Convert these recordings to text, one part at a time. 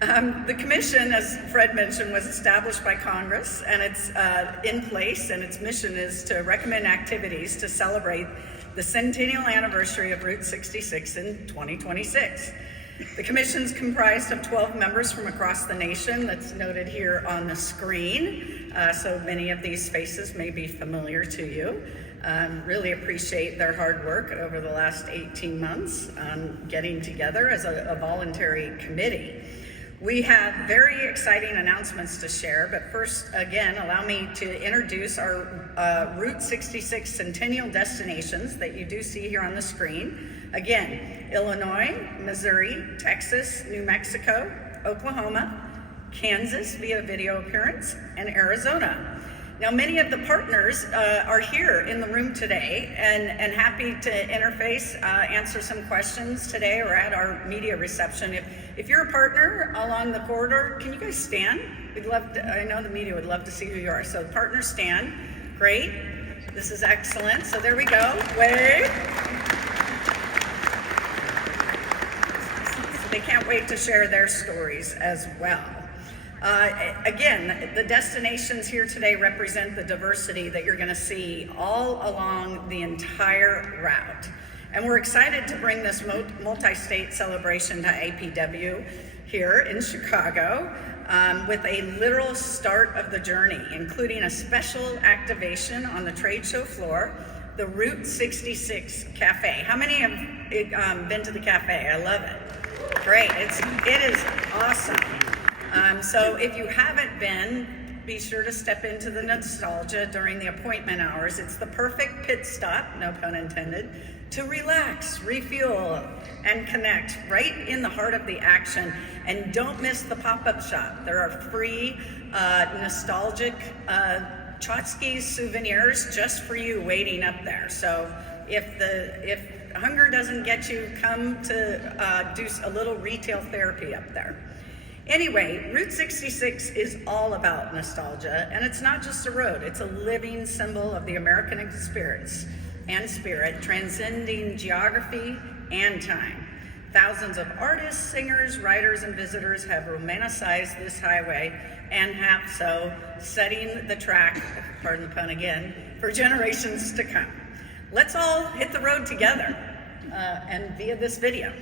The commission, as Fred mentioned, was established by Congress, and it's in place, and its mission is to recommend activities to celebrate the centennial anniversary of Route 66 in 2026. The commission's comprised of 12 members from across the nation. That's noted here on the screen, so many of these faces may be familiar to you. Really appreciate their hard work over the last 18 months on getting together as a voluntary committee. We have very exciting announcements to share, but first, again, allow me to introduce our Route 66 Centennial destinations that you do see here on the screen. Again, Illinois, Missouri, Texas, New Mexico, Oklahoma, Kansas via video appearance, and Arizona. Now, many of the partners are here in the room today and happy to interface, answer some questions today or at our media reception. If you're a partner along the corridor, can you guys stand? We'd love to, I know the media would love to see who you are. So partners stand. Great. This is excellent. So there we go. Wave. So they can't wait to share their stories as well. Again, the destinations here today represent the diversity that you're going to see all along the entire route. And we're excited to bring this multi-state celebration to APW here in Chicago with a literal start of the journey, including a special activation on the trade show floor, the Route 66 Cafe. How many have been to the cafe? I love it. Great. It is awesome. So if you haven't been, be sure to step into the nostalgia during the appointment hours. It's the perfect pit stop, no pun intended, to relax, refuel, and connect right in the heart of the action. And don't miss the pop-up shop. There are free, nostalgic tchotchkes, souvenirs just for you waiting up there. So if hunger doesn't get you, come to do a little retail therapy up there. Anyway, Route 66 is all about nostalgia, and it's not just a road, it's a living symbol of the American experience and spirit, transcending geography and time. Thousands of artists, singers, writers, and visitors have romanticized this highway and have so, setting the track, pardon the pun again, for generations to come. Let's all hit the road together and via this video.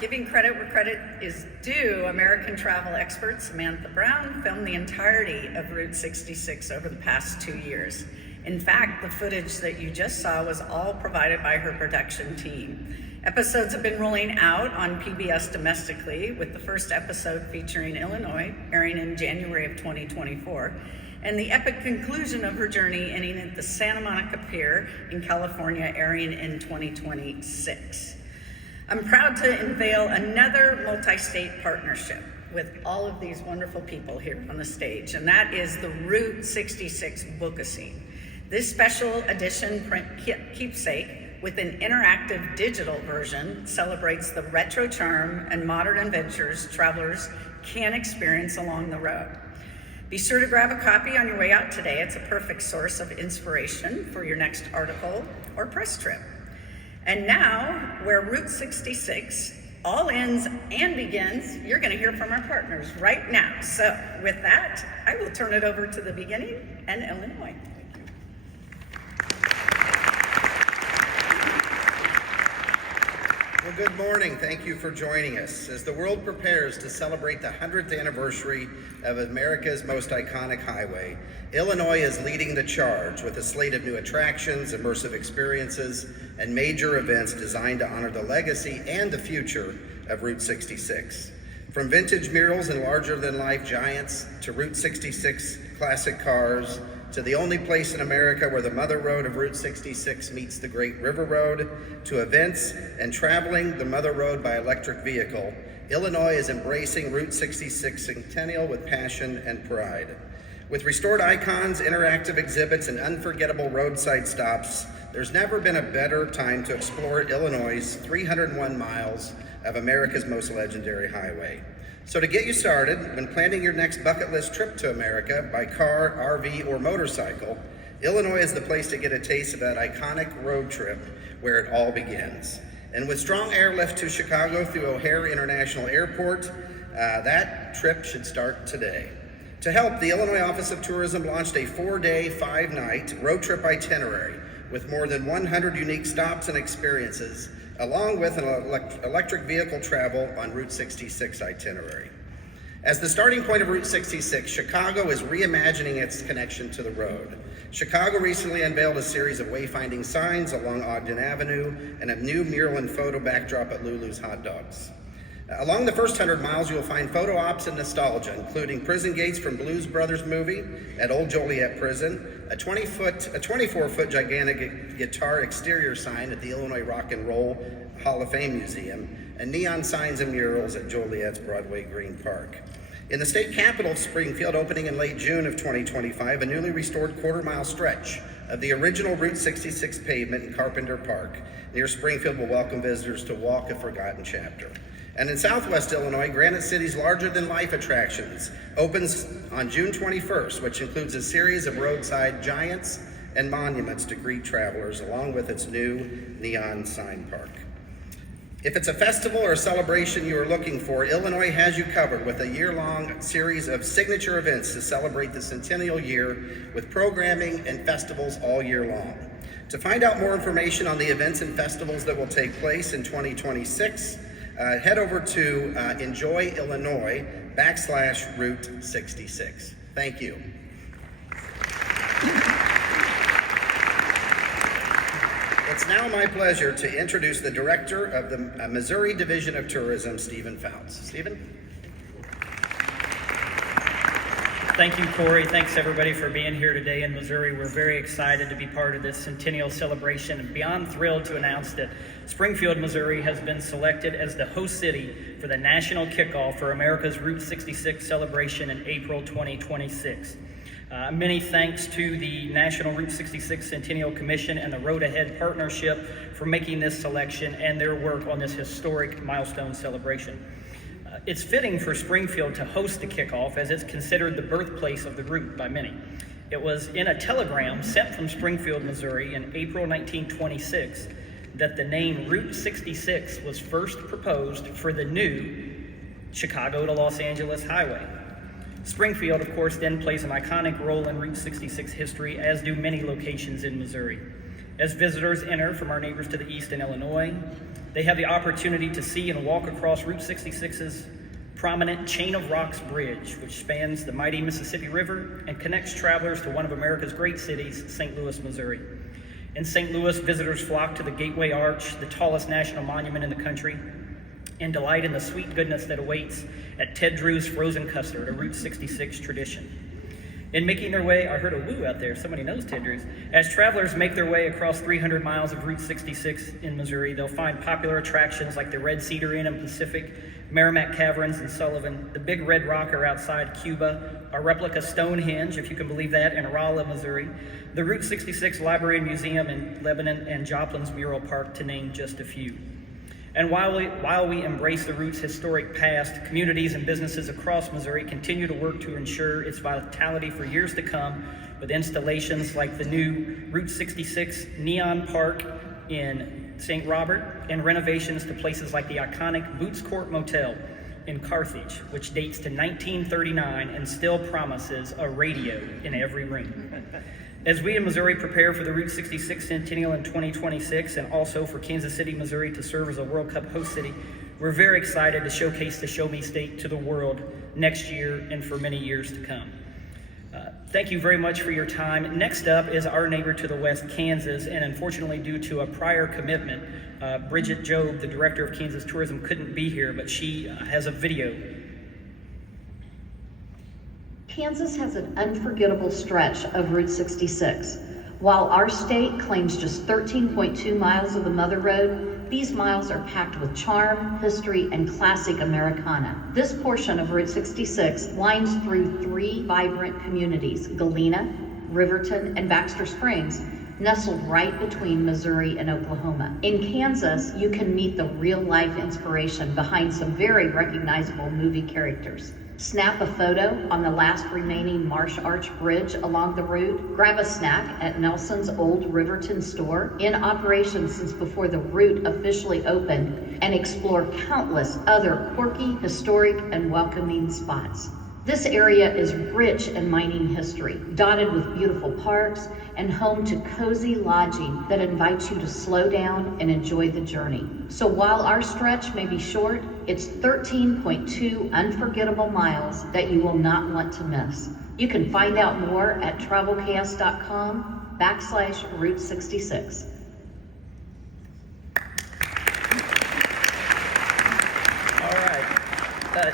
Giving credit where credit is due, American travel expert Samantha Brown filmed the entirety of Route 66 over the past 2 years. In fact, the footage that you just saw was all provided by her production team. Episodes have been rolling out on PBS domestically, with the first episode featuring Illinois airing in January of 2024. and the epic conclusion of her journey ending at the Santa Monica Pier in California, airing in 2026. I'm proud to unveil another multi-state partnership with all of these wonderful people here on the stage, and that is the Route 66 Book-a-Scene. This special edition print keepsake with an interactive digital version celebrates the retro charm and modern adventures travelers can experience along the road. Be sure to grab a copy on your way out today. It's a perfect source of inspiration for your next article or press trip. And now, where Route 66 all ends and begins, you're going to hear from our partners right now. So with that, I will turn it over to the beginning and Illinois. Well, good morning. Thank you for joining us. As the world prepares to celebrate the 100th anniversary of America's most iconic highway, Illinois is leading the charge with a slate of new attractions, immersive experiences, and major events designed to honor the legacy and the future of Route 66. From vintage murals and larger-than-life giants to Route 66 classic cars, to the only place in America where the mother road of Route 66 meets the Great River Road, to events and traveling the mother road by electric vehicle, Illinois is embracing Route 66 Centennial with passion and pride. With restored icons, interactive exhibits, and unforgettable roadside stops, there's never been a better time to explore Illinois' 301 miles of America's most legendary highway. So to get you started, when planning your next bucket list trip to America by car, RV, or motorcycle, Illinois is the place to get a taste of that iconic road trip where it all begins. And with strong airlift to Chicago through O'Hare International Airport, that trip should start today. To help, the Illinois Office of Tourism launched a 4-day, 5-night road trip itinerary with more than 100 unique stops and experiences, along with an electric vehicle travel on Route 66 itinerary. As the starting point of Route 66, Chicago is reimagining its connection to the road. Chicago recently unveiled a series of wayfinding signs along Ogden Avenue and a new mural and photo backdrop at Lulu's Hot Dogs. Along the first 100 miles, you'll find photo ops and nostalgia, including prison gates from Blues Brothers movie at Old Joliet Prison, a 24-foot gigantic guitar exterior sign at the Illinois Rock and Roll Hall of Fame Museum, and neon signs and murals at Joliet's Broadway Green Park. In the state capital of Springfield, opening in late June of 2025, a newly restored quarter-mile stretch of the original Route 66 pavement in Carpenter Park near Springfield will welcome visitors to walk a forgotten chapter. And in Southwest Illinois, Granite City's larger-than-life attractions opens on June 21st, which includes a series of roadside giants and monuments to greet travelers, along with its new neon sign park. If it's a festival or a celebration you are looking for, Illinois has you covered with a year-long series of signature events to celebrate the centennial year with programming and festivals all year long. To find out more information on the events and festivals that will take place in 2026, head over to enjoyillinois.com/Route 66. Thank you. It's now my pleasure to introduce the Director of the Missouri Division of Tourism, Stephen Fouts. Stephen? Thank you, Corey. Thanks, everybody, for being here today in Missouri. We're very excited to be part of this Centennial celebration and beyond thrilled to announce that Springfield, Missouri has been selected as the host city for the national kickoff for America's Route 66 celebration in April 2026. Many thanks to the National Route 66 Centennial Commission and the Road Ahead Partnership for making this selection and their work on this historic milestone celebration. It's fitting for Springfield to host the kickoff as it's considered the birthplace of the route by many. It was in a telegram sent from Springfield, Missouri in April 1926 that the name Route 66 was first proposed for the new Chicago to Los Angeles highway. Springfield, of course, then plays an iconic role in Route 66 history, as do many locations in Missouri. As visitors enter from our neighbors to the east in Illinois, they have the opportunity to see and walk across Route 66's prominent Chain of Rocks Bridge, which spans the mighty Mississippi River and connects travelers to one of America's great cities, St. Louis, Missouri. In St. Louis, visitors flock to the Gateway Arch, the tallest national monument in the country, and delight in the sweet goodness that awaits at Ted Drew's Frozen Custard, a Route 66 tradition. In making their way, I heard a woo out there, somebody knows Tenders. As travelers make their way across 300 miles of Route 66 in Missouri, they'll find popular attractions like the Red Cedar Inn in Pacific, Merrimack Caverns in Sullivan, the Big Red Rocker outside Cuba, a replica Stonehenge, if you can believe that, in Rolla, Missouri, the Route 66 Library and Museum in Lebanon, and Joplin's Mural Park, to name just a few. And while we embrace the route's historic past, communities and businesses across Missouri continue to work to ensure its vitality for years to come with installations like the new Route 66 Neon Park in St. Robert and renovations to places like the iconic Boots Court Motel in Carthage, which dates to 1939 and still promises a radio in every room. As we in Missouri prepare for the Route 66 Centennial in 2026 and also for Kansas City, Missouri to serve as a World Cup host city, we're very excited to showcase the Show Me State to the world next year and for many years to come. Thank you very much for your time. Next up is our neighbor to the west, Kansas, and unfortunately due to a prior commitment, Bridget Jobe, the director of Kansas Tourism, couldn't be here, but she has a video. Kansas has an unforgettable stretch of Route 66. While our state claims just 13.2 miles of the Mother Road, these miles are packed with charm, history, and classic Americana. This portion of Route 66 winds through 3 vibrant communities, Galena, Riverton, and Baxter Springs, nestled right between Missouri and Oklahoma. In Kansas, you can meet the real-life inspiration behind some very recognizable movie characters. Snap a photo on the last remaining Marsh Arch Bridge along the route. Grab a snack at Nelson's old Riverton store, in operation since before the route officially opened, and explore countless other quirky, historic, and welcoming spots. This area is rich in mining history, dotted with beautiful parks, and home to cozy lodging that invites you to slow down and enjoy the journey. So while our stretch may be short, it's 13.2 unforgettable miles that you will not want to miss. You can find out more at travelchaos.com/Route 66.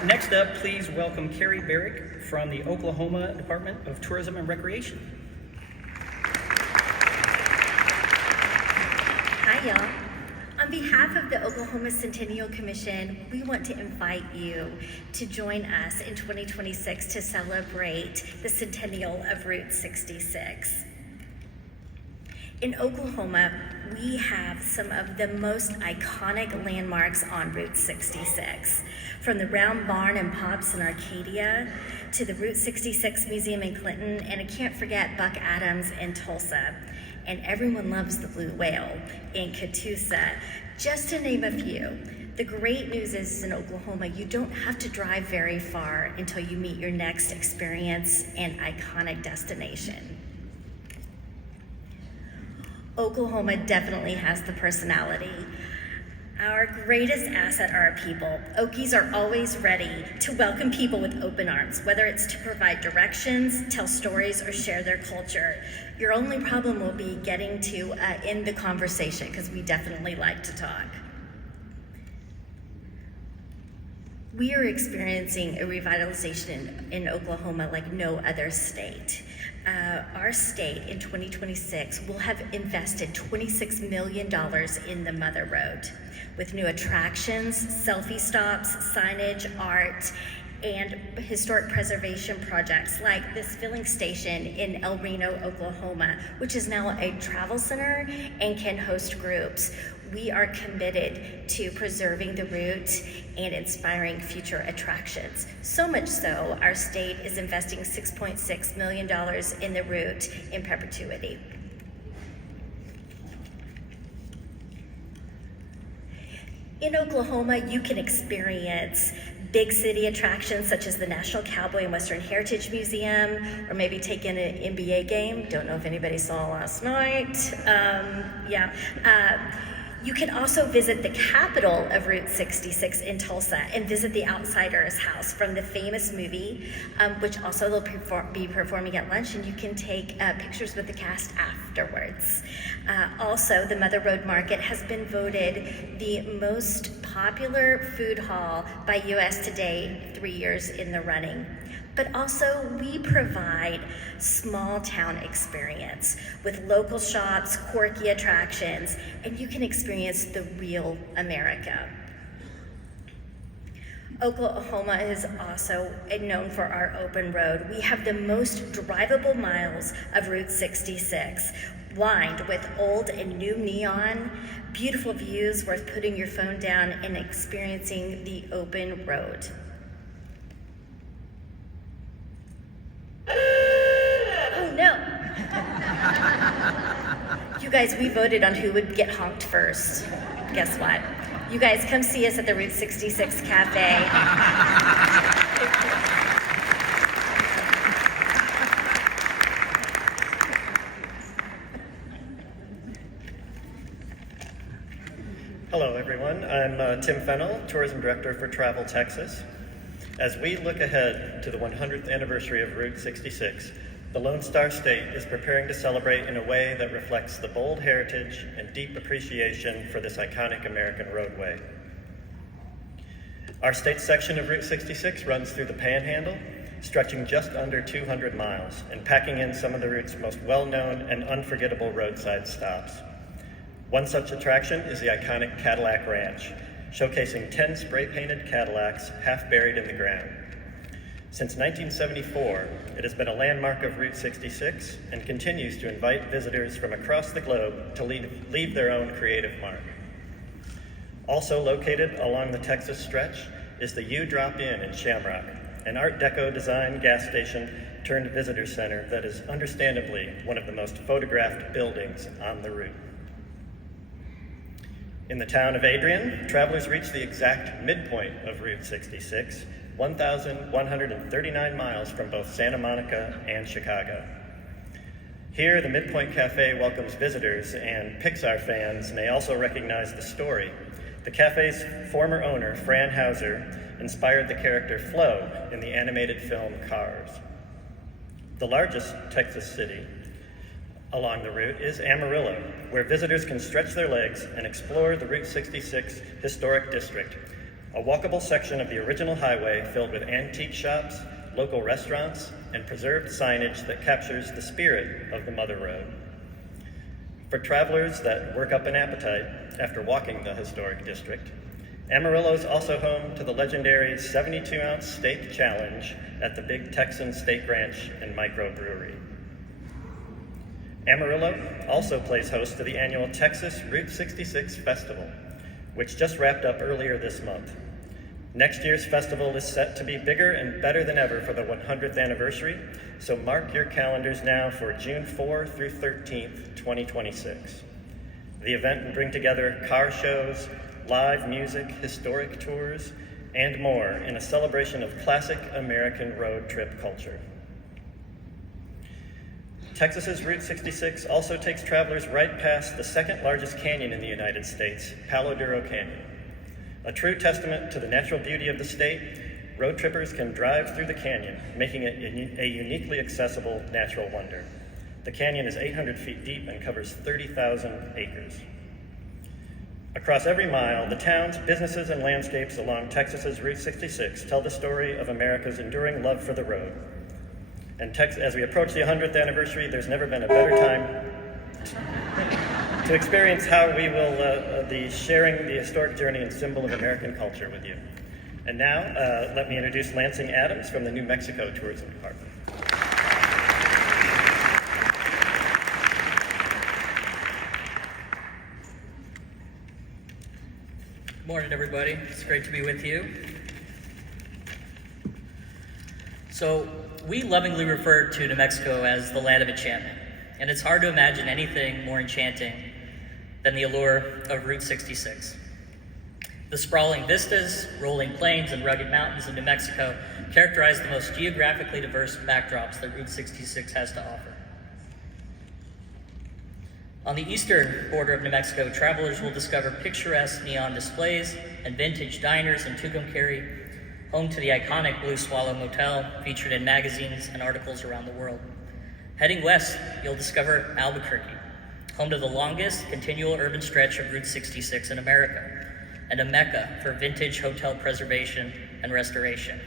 Next up, please welcome Carrie Barrick from the Oklahoma Department of Tourism and Recreation. Hi, y'all. On behalf of the Oklahoma Centennial Commission, we want to invite you to join us in 2026 to celebrate the centennial of Route 66. In Oklahoma, we have some of the most iconic landmarks on Route 66. From the Round Barn and Pops in Arcadia, to the Route 66 Museum in Clinton, and I can't forget Buck Adams in Tulsa. And everyone loves the blue whale in Catoosa, just to name a few. The great news is in Oklahoma, you don't have to drive very far until you meet your next experience and iconic destination. Oklahoma definitely has the personality. Our greatest asset are our people. Okies are always ready to welcome people with open arms, whether it's to provide directions, tell stories, or share their culture. Your only problem will be getting to end the conversation, because we definitely like to talk. We are experiencing a revitalization in Oklahoma like no other state. Our state in 2026 will have invested $26 million in the Mother Road with new attractions, selfie stops, signage, art, and historic preservation projects like this filling station in El Reno, Oklahoma, which is now a travel center and can host groups. We are committed to preserving the route and inspiring future attractions. So much so, our state is investing $6.6 million in the route in perpetuity. In Oklahoma, you can experience big city attractions such as the National Cowboy and Western Heritage Museum, or maybe take in an NBA game. Don't know if anybody saw last night. You can also visit the capital of Route 66 in Tulsa and visit the Outsider's house from the famous movie, which also they'll be performing at lunch, and you can take pictures with the cast afterwards. Also, the Mother Road Market has been voted the most popular food hall by US Today 3 years in the running. but also we provide small town experience with local shops, quirky attractions, and you can experience the real America. Oklahoma is also known for our open road. We have the most drivable miles of Route 66, lined with old and new neon, beautiful views worth putting your phone down and experiencing the open road. Oh no! You guys, we voted on who would get honked first. Guess what? You guys, come see us at the Route 66 Cafe. Hello, everyone. I'm Tim Fennell, Tourism Director for Travel Texas. As we look ahead to the 100th anniversary of Route 66, the Lone Star State is preparing to celebrate in a way that reflects the bold heritage and deep appreciation for this iconic American roadway. Our state section of Route 66 runs through the Panhandle, stretching just under 200 miles and packing in some of the route's most well-known and unforgettable roadside stops. One such attraction is the iconic Cadillac Ranch, showcasing 10 spray-painted Cadillacs half buried in the ground. Since 1974, it has been a landmark of Route 66 and continues to invite visitors from across the globe to leave their own creative mark. Also located along the Texas stretch is the U Drop Inn in Shamrock, an Art Deco design gas station turned visitor center that is understandably one of the most photographed buildings on the route. In the town of Adrian, travelers reach the exact midpoint of Route 66, 1,139 miles from both Santa Monica and Chicago. Here, the Midpoint Cafe welcomes visitors, and Pixar fans may also recognize the story. The cafe's former owner, Fran Hauser, inspired the character Flo in the animated film Cars. The largest Texas city along the route is Amarillo, where visitors can stretch their legs and explore the Route 66 Historic District, a walkable section of the original highway filled with antique shops, local restaurants, and preserved signage that captures the spirit of the Mother Road. For travelers that work up an appetite after walking the historic district, Amarillo is also home to the legendary 72-ounce steak challenge at the Big Texan Steak Ranch and Microbrewery. Amarillo also plays host to the annual Texas Route 66 Festival, which just wrapped up earlier this month. Next year's festival is set to be bigger and better than ever for the 100th anniversary, so mark your calendars now for June 4 through 13th, 2026. The event will bring together car shows, live music, historic tours, and more in a celebration of classic American road trip culture. Texas's Route 66 also takes travelers right past the second largest canyon in the United States, Palo Duro Canyon. A true testament to the natural beauty of the state, road trippers can drive through the canyon, making it a uniquely accessible natural wonder. The canyon is 800 feet deep and covers 30,000 acres. Across every mile, the towns, businesses, and landscapes along Texas's Route 66 tell the story of America's enduring love for the road. And as we approach the 100th anniversary, there's never been a better time to experience how we will be sharing the historic journey and symbol of American culture with you. And now, let me introduce Lansing Adams from the New Mexico Tourism Department. Good morning, everybody. It's great to be with you. So, we lovingly refer to New Mexico as the land of enchantment, and it's hard to imagine anything more enchanting than the allure of Route 66. The sprawling vistas, rolling plains, and rugged mountains of New Mexico characterize the most geographically diverse backdrops that Route 66 has to offer. On the eastern border of New Mexico, travelers will discover picturesque neon displays and vintage diners in Tucumcari, home to the iconic Blue Swallow Motel, featured in magazines and articles around the world. Heading west, you'll discover Albuquerque, home to the longest continual urban stretch of Route 66 in America, and a mecca for vintage hotel preservation and restoration.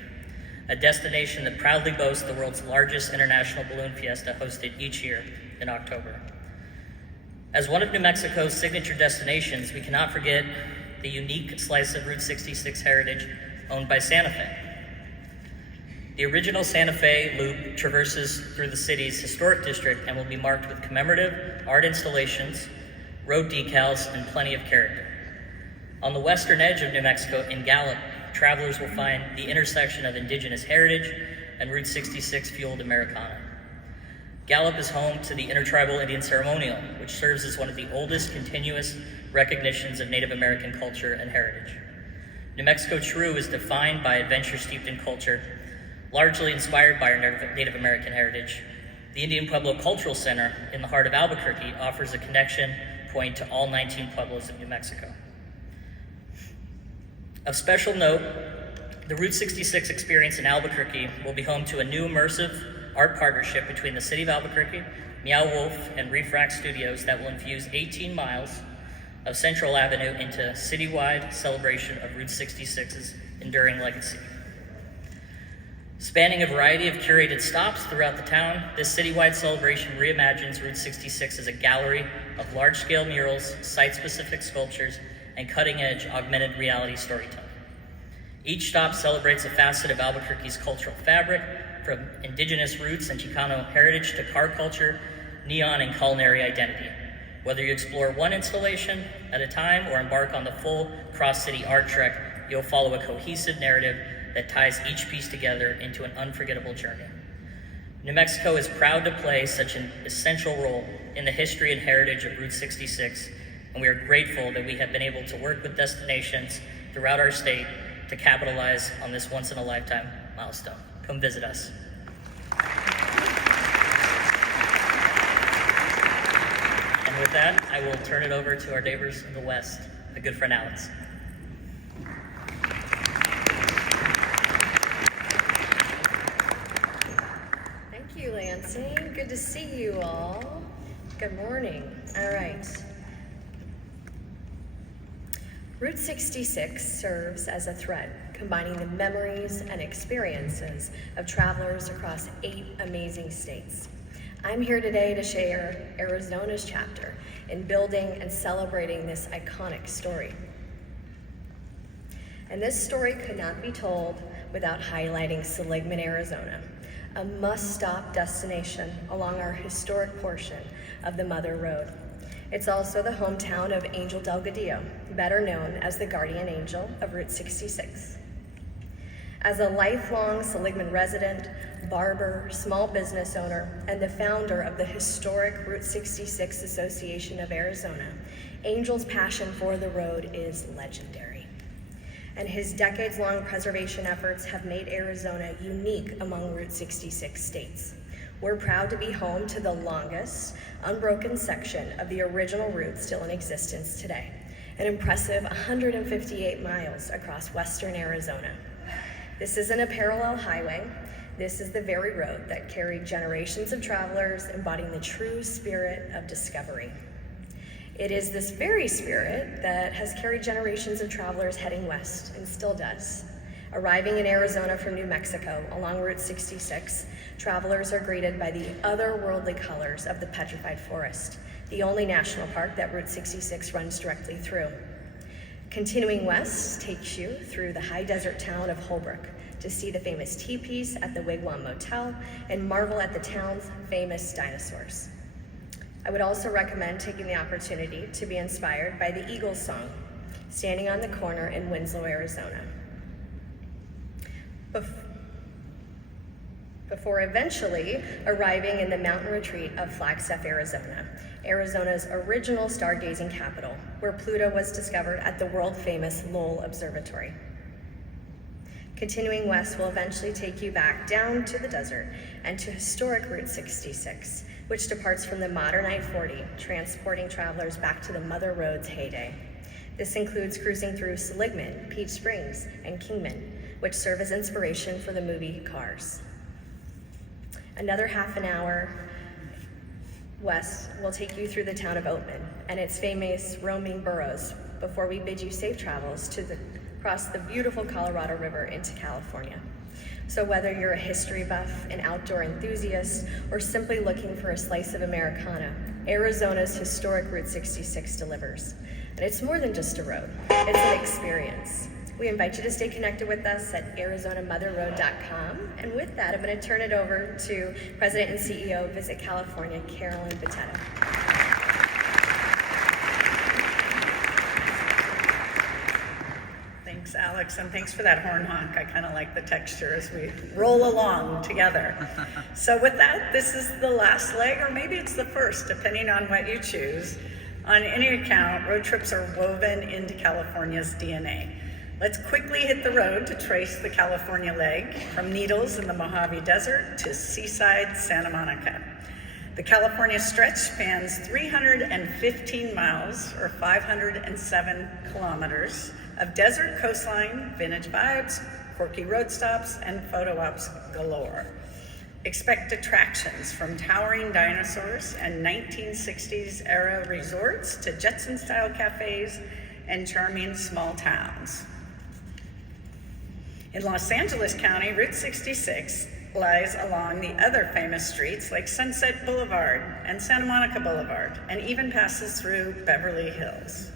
a destination that proudly boasts the world's largest international balloon fiesta hosted each year in October. As one of New Mexico's signature destinations, we cannot forget the unique slice of Route 66 heritage owned by Santa Fe. The original Santa Fe Loop traverses through the city's historic district and will be marked with commemorative art installations, road decals, and plenty of character. On the western edge of New Mexico, in Gallup, travelers will find the intersection of indigenous heritage and Route 66 fueled Americana. Gallup is home to the Intertribal Indian Ceremonial, which serves as one of the oldest continuous recognitions of Native American culture and heritage. New Mexico True is defined by adventure steeped in culture, largely inspired by our Native American heritage. The Indian Pueblo Cultural Center in the heart of Albuquerque offers a connection point to all 19 pueblos of New Mexico. Of special note, the Route 66 experience in Albuquerque will be home to a new immersive art partnership between the City of Albuquerque, Meow Wolf, and Refract Studios that will infuse 18 miles of Central Avenue into a citywide celebration of Route 66's enduring legacy. Spanning a variety of curated stops throughout the town, this citywide celebration reimagines Route 66 as a gallery of large-scale murals, site-specific sculptures, and cutting-edge augmented reality storytelling. Each stop celebrates a facet of Albuquerque's cultural fabric, from indigenous roots and Chicano heritage to car culture, neon, and culinary identity. Whether you explore one installation at a time or embark on the full cross-city art trek, you'll follow a cohesive narrative that ties each piece together into an unforgettable journey. New Mexico is proud to play such an essential role in the history and heritage of Route 66, and we are grateful that we have been able to work with destinations throughout our state to capitalize on this once-in-a-lifetime milestone. Come visit us. And with that, I will turn it over to our neighbors in the West, my good friend Alex. Thank you, Lansing. Good to see you all. Good morning. All right. Route 66 serves as a thread combining the memories and experiences of travelers across 8 amazing states. I'm here today to share Arizona's chapter in building and celebrating this iconic story. And this story could not be told without highlighting Seligman, Arizona, a must-stop destination along our historic portion of the Mother Road. It's also the hometown of Angel Delgadillo, better known as the guardian angel of Route 66. As a lifelong Seligman resident, barber, small business owner, and the founder of the historic Route 66 Association of Arizona, Angel's passion for the road is legendary. And his decades-long preservation efforts have made Arizona unique among Route 66 states. We're proud to be home to the longest, unbroken section of the original route still in existence today, an impressive 158 miles across western Arizona. This isn't a parallel highway. This is the very road that carried generations of travelers embodying the true spirit of discovery. It is this very spirit that has carried generations of travelers heading west and still does. Arriving in Arizona from New Mexico along Route 66, travelers are greeted by the otherworldly colors of the Petrified Forest, the only national park that Route 66 runs directly through. Continuing west takes you through the high desert town of Holbrook to see the famous teepees at the Wigwam Motel and marvel at the town's famous dinosaurs. I would also recommend taking the opportunity to be inspired by the Eagles song, Standing on the Corner in Winslow, Arizona. Before eventually arriving in the mountain retreat of Flagstaff, Arizona, Arizona's original stargazing capital, where Pluto was discovered at the world-famous Lowell Observatory. Continuing west will eventually take you back down to the desert and to historic Route 66, which departs from the modern I-40, transporting travelers back to the Mother Road's heyday. This includes cruising through Seligman, Peach Springs, and Kingman, which serve as inspiration for the movie Cars. Another half an hour west will take you through the town of Oatman and its famous roaming burros before we bid you safe travels across the beautiful Colorado River into California. So whether you're a history buff, an outdoor enthusiast, or simply looking for a slice of Americana, Arizona's historic Route 66 delivers. And it's more than just a road, it's an experience. We invite you to stay connected with us at ArizonaMotherRoad.com. And with that, I'm going to turn it over to President and CEO of Visit California, Carolyn Botetto. Thanks, Alex, and thanks for that horn honk. I kind of like the texture as we roll along together. So with that, this is the last leg, or maybe it's the first, depending on what you choose. On any account, road trips are woven into California's DNA. Let's quickly hit the road to trace the California leg from Needles in the Mojave Desert to seaside Santa Monica. The California stretch spans 315 miles, or 507 kilometers, of desert coastline, vintage vibes, quirky road stops, and photo ops galore. Expect attractions from towering dinosaurs and 1960s era resorts to Jetson-style cafes and charming small towns. In Los Angeles County, Route 66 lies along the other famous streets like Sunset Boulevard and Santa Monica Boulevard, and even passes through Beverly Hills.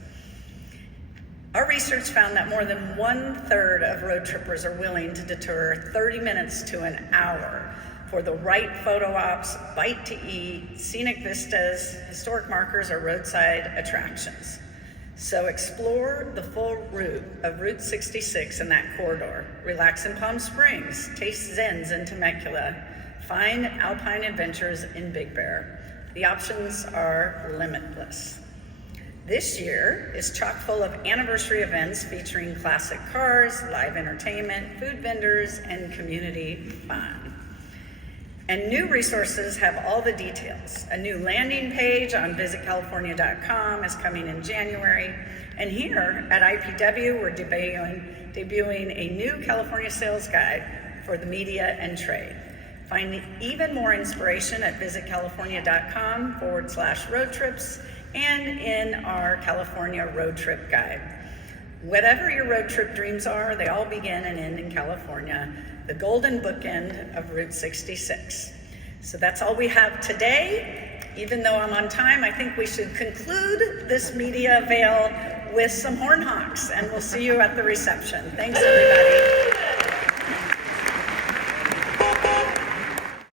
Our research found that more than 1/3 of road trippers are willing to detour 30 minutes to an hour for the right photo ops, bite to eat, scenic vistas, historic markers, or roadside attractions. So explore the full route of Route 66 in that corridor. Relax in Palm Springs, taste Zens in Temecula, find alpine adventures in Big Bear. The options are limitless. This year is chock full of anniversary events featuring classic cars, live entertainment, food vendors, and community fun. And new resources have all the details. A new landing page on visitcalifornia.com is coming in January. And here at IPW, we're debuting a new California sales guide for the media and trade. Find even more inspiration at visitcalifornia.com/road trips and in our California road trip guide. Whatever your road trip dreams are, they all begin and end in California, the golden bookend of Route 66. So that's all we have today. Even though I'm on time, I think we should conclude this media veil with some horn honks, and we'll see you at the reception. Thanks, everybody.